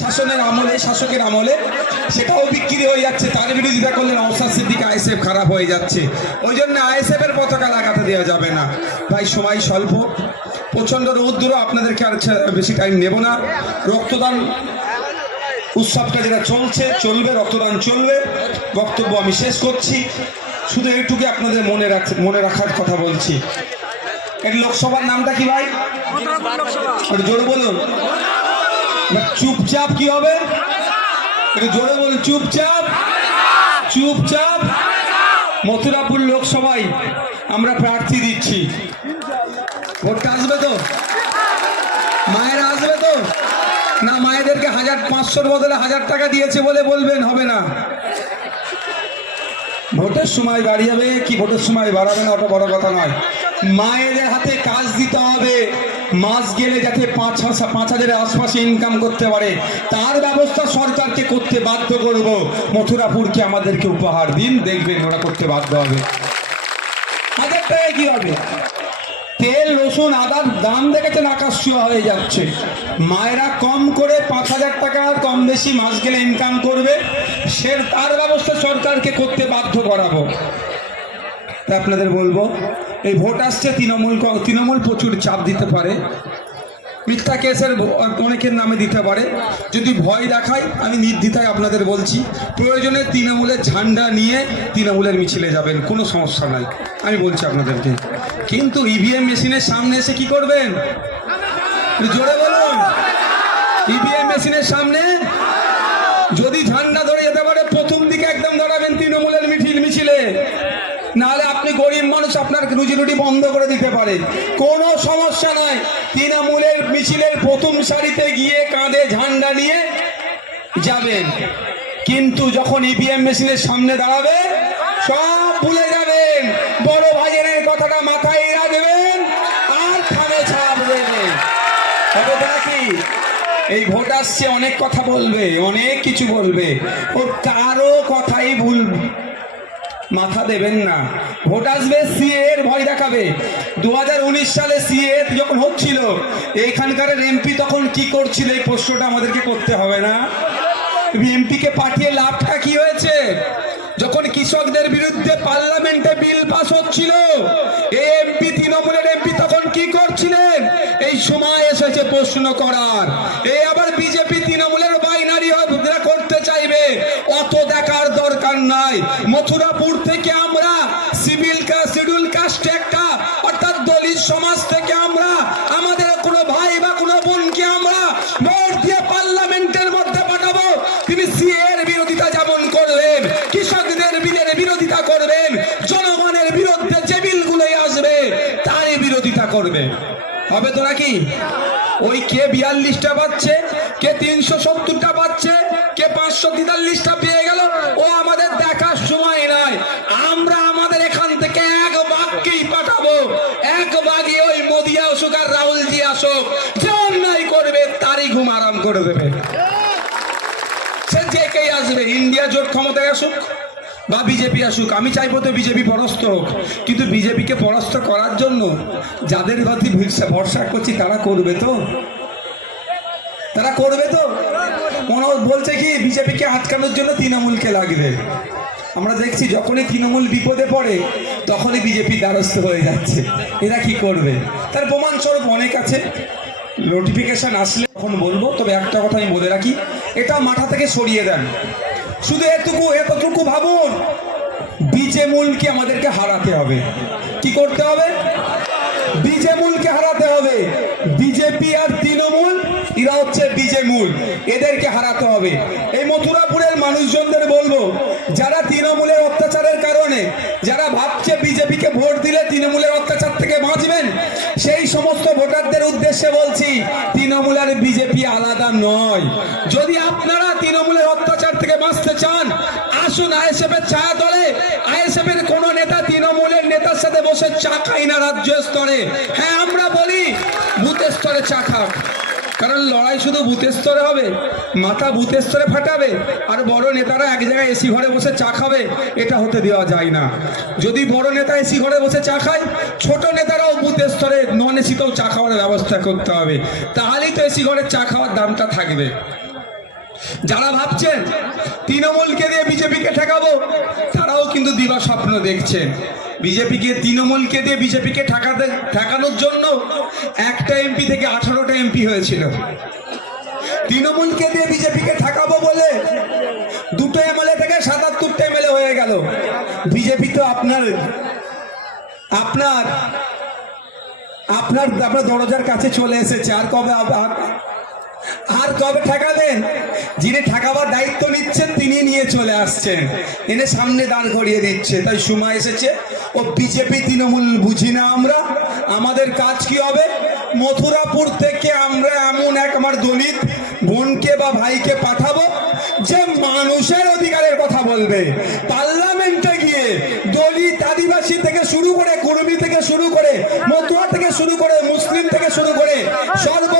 শাসনের আমলে শাসকের আমলে সেটাও বিক্রি হয়ে যাচ্ছে। তার বিরোধিতা করলে নওসাদ সিদ্দিক আইএসএফ খারাপ হয়ে যাচ্ছে। ওই জন্য আইএসএফ এর পতাকা লাগাতে দেওয়া যাবে না। ভাই সময় স্বল্প। প্রচণ্ড রৌদ্র আপনাদেরকে আর বেশি টাইম নেব না। রক্তদান উৎসবটা যেটা চলছে চলবে রক্তদান চলবে। বক্তব্য আমি শেষ করছি। শুধু এইটুকু আপনাদের মনে রাখ মনে রাখার কথা বলছি। এর লোকসভার নামটা কি ভাই? জোরে বলুন। চুপচাপ কি হবে? একটু জোরে বলুন, চুপচাপ? চুপচাপ? মথুরাপুর লোকসভায় আমরা প্রার্থী দিচ্ছি। ভোটটা আসবে তো? মায়েরা আসবে তো? না, মায়েদেরকে হাজার পাঁচশোর বদলে হাজার টাকা দিয়েছে বলে বলবেন, হবে না। ভোটের সময় বাড়িয়ে কি ভোটের সময় বাড়াবে না, ওটা বড় কথা নয়। মায়েদের হাতে কাজ দিতে হবে। মাস গেলে যাতে পাঁচ হাজার পাঁচ হাজারের আশপাশে ইনকাম করতে পারে, তার ব্যবস্থা সরকারকে করতে বাধ্য করব। মথুরাপুরকে আমাদেরকে উপহার দিন, দেখবেন ওরা করতে বাধ্য হবে। হাজার টাকায় কি হবে। তেল, রসুন, আদার দাম দেখেছেন আকাশ হয়ে যাচ্ছে। মায়েরা কম করে পাঁচ হাজার টাকা কম বেশি মাস গেলে ইনকাম করবে, সে তার ব্যবস্থা সরকারকে করতে বাধ্য করাবো। তা আপনাদের বলব এই ভোট আসছে, তৃণমূল তৃণমূল প্রচুর চাপ দিতে পারে। মিথ্যা কেসের অনেকের নামে দিতে পারে। যদি ভয় দেখায়, আমি নির্দ্বিধায় আপনাদের বলছি, প্রয়োজনে তৃণমূলের ঝান্ডা নিয়ে তৃণমূলের মিছিলে যাবেন, কোনো সমস্যা নাই। আমি বলছি আপনাদেরকে। কিন্তু ইভিএম মেশিনের সামনে এসে কি করবেন? জোরে বলুন। ইভিএম মেশিনের সামনে মানুষ আপনার রুজি রুটি বন্ধ করে দিতে পারে। কোনো সমস্যা নাই। তৃণমূলের মিছিলের প্রথম সারিতে গিয়ে কাঁধে ঝান্ডা নিয়ে যাবেন কিন্তু যখন ইভিএম মেশিনের সামনে দাঁড়াবে, সব ভুলে যাবেন। বড় ভাইয়ের কথাটা মাথায় রাখবেন আর থামে ছাপ দেবেন এই ভোট আসছে, অনেক কথা বলবে, অনেক কিছু বলবে। ও কারও কথাই ভুল মাথা দেবেন না। ভোট আসবে, সিএ এর ভয় দেখাবে। দু হাজার উনিশ সালে সিএ যখন হচ্ছিল, এইখানকার এমপি তখন কি করছিল, এই প্রশ্নটা আমাদেরকে করতে হবে না। এমপিকে পাঠিয়ে লাভটা কি হয়েছে? যখন কৃষকদের বিরুদ্ধে পার্লামেন্টে বিল পাস হচ্ছিল এমপি তৃণমূলের এমপি তখন কি করছিলেন? এই সময় এসেছে প্রশ্ন করার। এই আবার বিজেপি, তৃণমূলের বাইনারি করতে চাইবে। অত দেখার দরকার নাই। মথুরাপুর থেকে আমরা, সিভিল শিডিউল কাস্ট একটা, অর্থাৎ দলিত সমাজ থেকে আমরা, আমাদের কোনো ভাই বা কোনো বোনকে আমরা ভোট দিয়ে পার্লামেন্টের মধ্যে পাঠাবো। তিনি সিএ এর বিরোধিতা যেমন করলেন কৃষকদের বিলের বিরোধিতা করবেন, জনগণের বিরুদ্ধে যে বিলগুলোই আসবে, তারই বিরোধিতা করবে। হবে তো নাকি? ওই কে বিয়াল্লিশটা পাচ্ছে কে তিনশো সত্তরটা পাচ্ছে কে পাঁচশো তেতাল্লিশটা পেয়ে গেল, ও আমাদের দেখার সময় নয়। আমরা আমাদের এখান থেকে এক বাঘকেই পাঠাবো। এক বাঘে ওই মোদি আসুক আর রাহুলজি আসুক যে অন্যায় করবে তারই ঘুম আরাম করে দেবে। সে যে কেই আসবে, ইন্ডিয়া জোট ক্ষমতায় আসুক বা বিজেপি আসুক, আমি চাইব তো বিজেপি পরাস্ত হোক। কিন্তু বিজেপিকে পরাস্ত করার জন্য যাদের ভরসা- ভরসা করছি, তারা করবে তো? তারা করবে তো? মনে বলছে কি, বিজেপিকে আটকানোর জন্য তৃণমূলকে লাগবে। আমরা দেখছি যখনই তৃণমূল বিপদে পড়ে, তখনই বিজেপি দ্বারস্থ হয়ে যাচ্ছে। এরা কি করবে? তার প্রমাণস্বরূপ অনেক আছে। নোটিফিকেশন আসলে তখন বলব, তবে একটা কথা আমি বলে রাখি, এটা মাথা থেকে সরিয়ে দেন। শুধু এতটুকু এতটুকু ভাবুন, বিজে মূলকে আমাদেরকে হারাতে হবে। কি করতে হবে? বিজে মূলকে হারাতে হবে। বিজেপি আর তৃণমূল, এরা হচ্ছে বিজে মূল। এদেরকে হারাতে হবে। এই মথুরাপুরের মানুষজনদের বলব, যারা তৃণমূলের অত্যাচারের কারণে, যারা ভাবছে থেকে বাঁচতে চান, আসুন আইএসএফ এর ছায়া তলে আইএসএফ এর কোন নেতা, তৃণমূলের নেতার সাথে বসে চা খাই না রাজ্য স্তরে। হ্যাঁ আমরা বলি, বুথ স্তরে চা খাক। কারণ লড়াই শুধু বুথের স্তরে হবে, মাথা বুথের স্তরে ফাটাবে, আর বড় নেতারা এক জায়গায় এসি ঘরে বসে চা খাবে, এটা হতে দেওয়া যায় না। যদি বড় নেতা এসি ঘরে বসে চা খায়, ছোট নেতারাও বুথের স্তরে নন এসিতেও চা খাওয়ার ব্যবস্থা করতে হবে। তাহলেই তো এসি ঘরের চা খাওয়ার দামটা থাকবে। যারা ভাবছেন তৃণমূলকে দিয়ে বিজেপিকে ঠেকাবো, তারাও কিন্তু দিবা স্বপ্ন দেখছেন বিজেপিকে, তৃণমূলকে দিয়ে বিজেপিকে ঠেকাতে, ঠেকানোর জন্য একটা এমপি থেকে আঠারোটা এমপি হয়েছিল। তৃণমূলকে দিয়ে বিজেপিকে ঠেকাবো বলে দুটো এমএলএ থেকে সাতাত্তরটা এমএলএ হয়ে গেল। বিজেপি তো আপনার আপনার আপনার আপনার দরজার কাছে চলে এসেছে। আর কবে আর- কবে ঠেকাবেন? যিনি ঠেকাবার দায়িত্ব নিচ্ছেন, তিনি নিয়ে চলে আসছেন। এনে সামনে দাঁড় করিয়ে দিচ্ছে। তাই সময় এসেছে। ও বিজেপি তৃণমূল বুঝি না আমরা? আমাদের কাজ কি হবে? মথুরাপুর থেকে আমরা এমন এক আমার দলিত, বোনকে বা ভাইকে পাঠাবো যে মানুষের অধিকারের কথা বলবে। পার্লামেন্টে গিয়ে দলিত আদিবাসী থেকে শুরু করে, কুর্মী থেকে শুরু করে, মতুয়া থেকে শুরু করে, মুসলিম থেকে শুরু করে সর্বোপরি